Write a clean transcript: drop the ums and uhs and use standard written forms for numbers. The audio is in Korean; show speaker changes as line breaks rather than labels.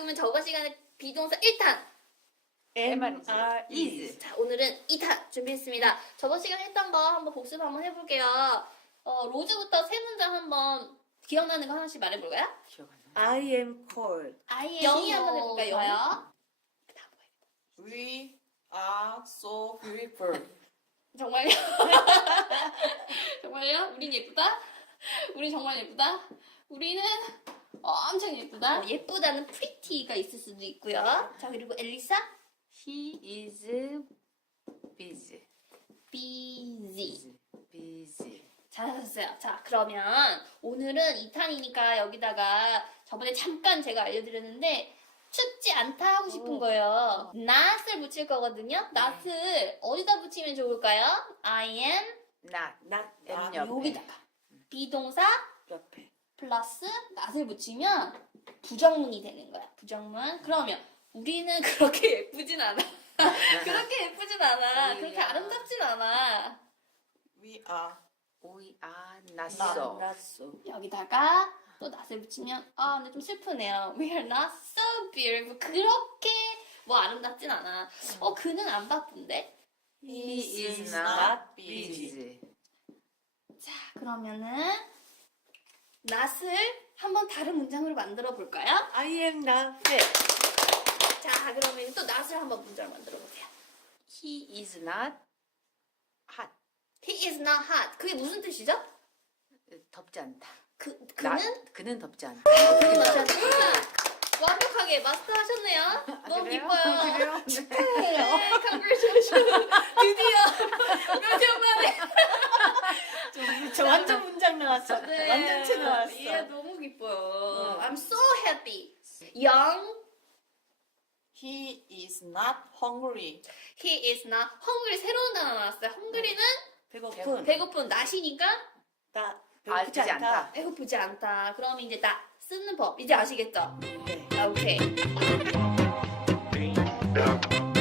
그러면 저번 시간에 비동사 1탄.
is.
자, 오늘은 2탄 준비했습니다. 저번 시간에 했던 거 한번 복습 한번 해볼게요. 로즈부터 세 문장 한번 기억나는 거 하나씩 말해볼까요?
기억 안 나.
I am cold.
영희 한번 해볼까요? 영희?
We are so beautiful.
정말요? 정말요? 우린 예쁘다? 우린 정말 예쁘다? 우리는 엄청 예쁘다? 예쁘다는 pretty가 있을 수도 있고요. 자, 그리고 엘리사?
He is busy.
busy.
busy.
잘하셨어요. 자, 그러면 오늘은 2탄이니까 여기다가 저번에 잠깐 제가 알려드렸는데 춥지 않다 하고 싶은 거예요. not을 붙일 거거든요. not을 어디다 붙이면 좋을까요? I am
not.
not
M
not
옆에.
여기다가 비동사
옆에.
플러스 not을 붙이면 부정문이 되는 거야. 부정문. 그러면 우리는 그렇게 예쁘진 않아. 그렇게 예쁘진 않아. 그렇게 아름답진 않아.
We are
We are not so.
not so.
여기다가 또 not을 붙이면 근데 좀 슬프네요. We are not so beautiful. 그렇게 뭐 아름답진 않아. 그는 안 바쁜데?
He is not busy.
자, 그러면은 not을 한번 다른 문장으로 만들어 볼까요?
I am not fat.
자, 그러면 또 not을 한번 문장을 만들어 보세요.
He is not hot.
He is not hot. 그게 무슨 뜻이죠?
덥지 않다.
그는?
그는 덥지 않다.
그는 맞지 않다. 완벽하게 마스터하셨네요. 너무
그래요?
기뻐요.
그래요?
네, congratulations. 드디어 몇 년 만에.
저 완전 문장 나왔어.
네.
완전체 나왔어.
예, 너무 기뻐요. I'm so happy. 영,
He is not hungry.
he is not hungry. 새로운 단어 나왔어요. hungry는
배고픈.
배고픈, not이니까
나
알지
배고프지
않다.
않다.
배고프지 않다. 그러면 이제 나 쓰는 법 이제 아시겠죠?
네.
오케이.